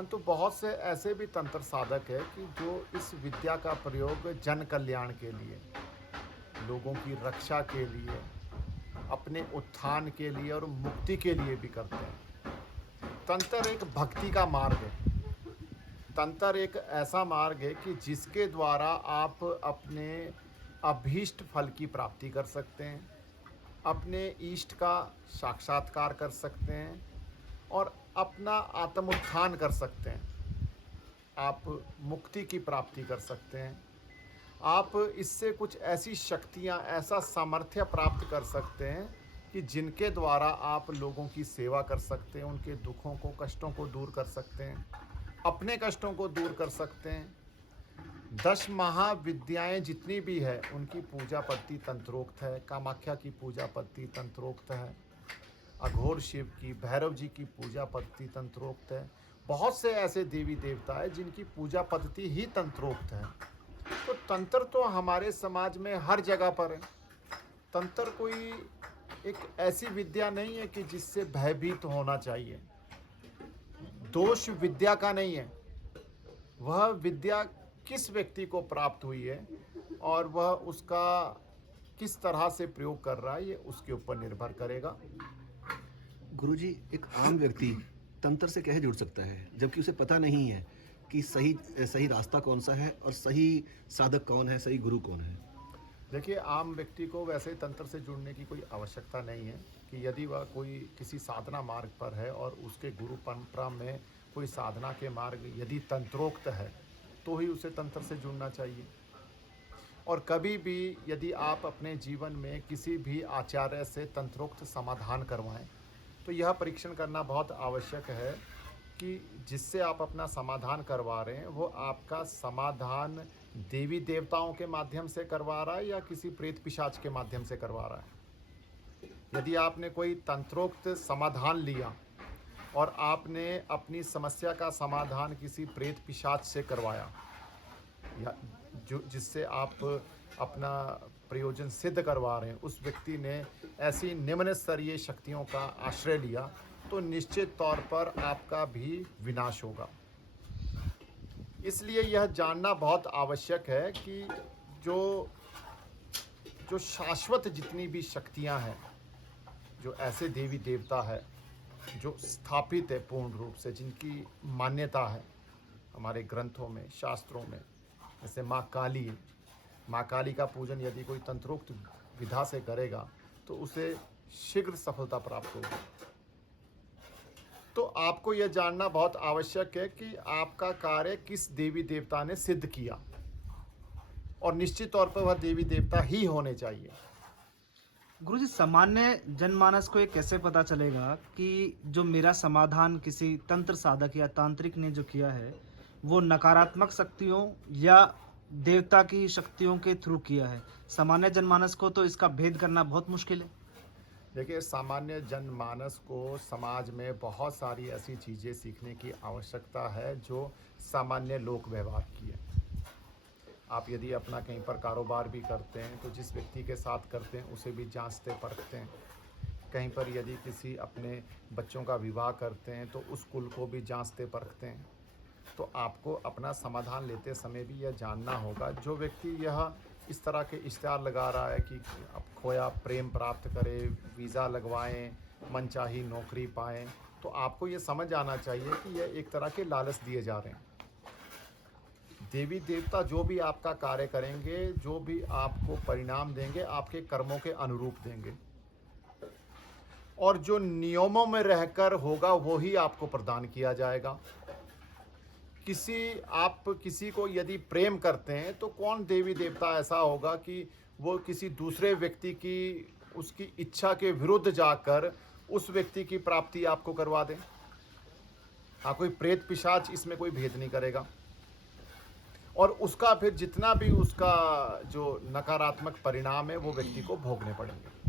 परंतु बहुत से ऐसे भी तंत्र साधक है कि जो इस विद्या का प्रयोग जन कल्याण के लिए, लोगों की रक्षा के लिए, अपने उत्थान के लिए और मुक्ति के लिए भी करते हैं। तंत्र एक भक्ति का मार्ग है। तंत्र एक ऐसा मार्ग है कि जिसके द्वारा आप अपने अभीष्ट फल की प्राप्ति कर सकते हैं, अपने इष्ट का साक्षात्कार कर सकते हैं और अपना आत्मोत्थान कर सकते हैं। आप मुक्ति की प्राप्ति कर सकते हैं। आप इससे कुछ ऐसी शक्तियाँ, ऐसा सामर्थ्य प्राप्त कर सकते हैं कि जिनके द्वारा आप लोगों की सेवा कर सकते हैं, उनके दुखों को, कष्टों को दूर कर सकते हैं, अपने कष्टों को दूर कर सकते हैं। 10 महाविद्याएँ जितनी भी है उनकी पूजा पद्धति तंत्रोक्त है। कामाख्या की पूजा पद्धति तंत्रोक्त है। अघोर शिव की, भैरव जी की पूजा पद्धति तंत्रोक्त है। बहुत से ऐसे देवी देवता है जिनकी पूजा पद्धति ही तंत्रोक्त है। तो तंत्र तो हमारे समाज में हर जगह पर है। तंत्र कोई एक ऐसी विद्या नहीं है कि जिससे भयभीत होना चाहिए। दोष विद्या का नहीं है। वह विद्या किस व्यक्ति को प्राप्त हुई है और वह उसका किस तरह से प्रयोग कर रहा है, ये उसके ऊपर निर्भर करेगा। गुरुजी, एक आम व्यक्ति तंत्र से कैसे जुड़ सकता है जबकि उसे पता नहीं है कि सही सही रास्ता कौन सा है और सही साधक कौन है, सही गुरु कौन है? देखिए, आम व्यक्ति को वैसे तंत्र से जुड़ने की कोई आवश्यकता नहीं है कि यदि वह कोई किसी साधना मार्ग पर है और उसके गुरु परंपरा में कोई साधना के मार्ग यदि तंत्रोक्त है तो ही उसे तंत्र से जुड़ना चाहिए। और कभी भी यदि आप अपने जीवन में किसी भी आचार्य से तंत्रोक्त समाधान करवाएं तो यह परीक्षण करना बहुत आवश्यक है कि जिससे आप अपना समाधान करवा रहे हैं वो आपका समाधान देवी देवताओं के माध्यम से करवा रहा है या किसी प्रेत पिशाच के माध्यम से करवा रहा है। यदि आपने कोई तंत्रोक्त समाधान लिया और आपने अपनी समस्या का समाधान किसी प्रेत पिशाच से करवाया या जो जिससे आप अपना प्रयोजन सिद्ध करवा रहे हैं, उस व्यक्ति ने ऐसी निम्न स्तरीय शक्तियों का आश्रय लिया तो निश्चित तौर पर आपका भी विनाश होगा। इसलिए यह जानना बहुत आवश्यक है कि जो जो शाश्वत जितनी भी शक्तियां हैं, जो ऐसे देवी देवता है जो स्थापित है पूर्ण रूप से, जिनकी मान्यता है हमारे ग्रंथों में, शास्त्रों में, जैसे माँ काली है। माँ काली का पूजन यदि कोई तंत्रोक्त विधा से करेगा तो उसे शीघ्र सफलता प्राप्त होगी। तो आपको यह जानना बहुत आवश्यक है कि आपका कार्य किस देवी देवता ने सिद्ध किया और निश्चित तौर पर वह देवी देवता ही होने चाहिए। गुरुजी, सामान्य जनमानस को ये कैसे पता चलेगा कि जो मेरा समाधान किसी तंत्र साधक या तांत्रिक ने जो किया है वो नकारात्मक शक्तियों या देवता की शक्तियों के थ्रू किया है? सामान्य जनमानस को तो इसका भेद करना बहुत मुश्किल है। देखिए, सामान्य जनमानस को समाज में बहुत सारी ऐसी चीज़ें सीखने की आवश्यकता है जो सामान्य लोक व्यवहार की है। आप यदि अपना कहीं पर कारोबार भी करते हैं तो जिस व्यक्ति के साथ करते हैं उसे भी जांचते परखते हैं। कहीं पर यदि किसी अपने बच्चों का विवाह करते हैं तो उस कुल को भी जांचते परखते हैं। तो आपको अपना समाधान लेते समय भी यह जानना होगा, जो व्यक्ति यह इस तरह के इश्तिहार लगा रहा है कि अब खोया प्रेम प्राप्त करे, वीज़ा लगवाएं, मनचाही नौकरी पाएं, तो आपको ये समझ आना चाहिए कि यह एक तरह के लालच दिए जा रहे हैं। देवी देवता जो भी आपका कार्य करेंगे, जो भी आपको परिणाम देंगे, आपके कर्मों के अनुरूप देंगे और जो नियमों में रहकर होगा वो ही आपको प्रदान किया जाएगा। आप किसी को यदि प्रेम करते हैं तो कौन देवी देवता ऐसा होगा कि वो किसी दूसरे व्यक्ति की उसकी इच्छा के विरुद्ध जाकर उस व्यक्ति की प्राप्ति आपको करवा दें? हाँ, कोई प्रेत पिशाच इसमें कोई भेद नहीं करेगा और उसका फिर जितना भी उसका जो नकारात्मक परिणाम है वो व्यक्ति को भोगने पड़ेंगे।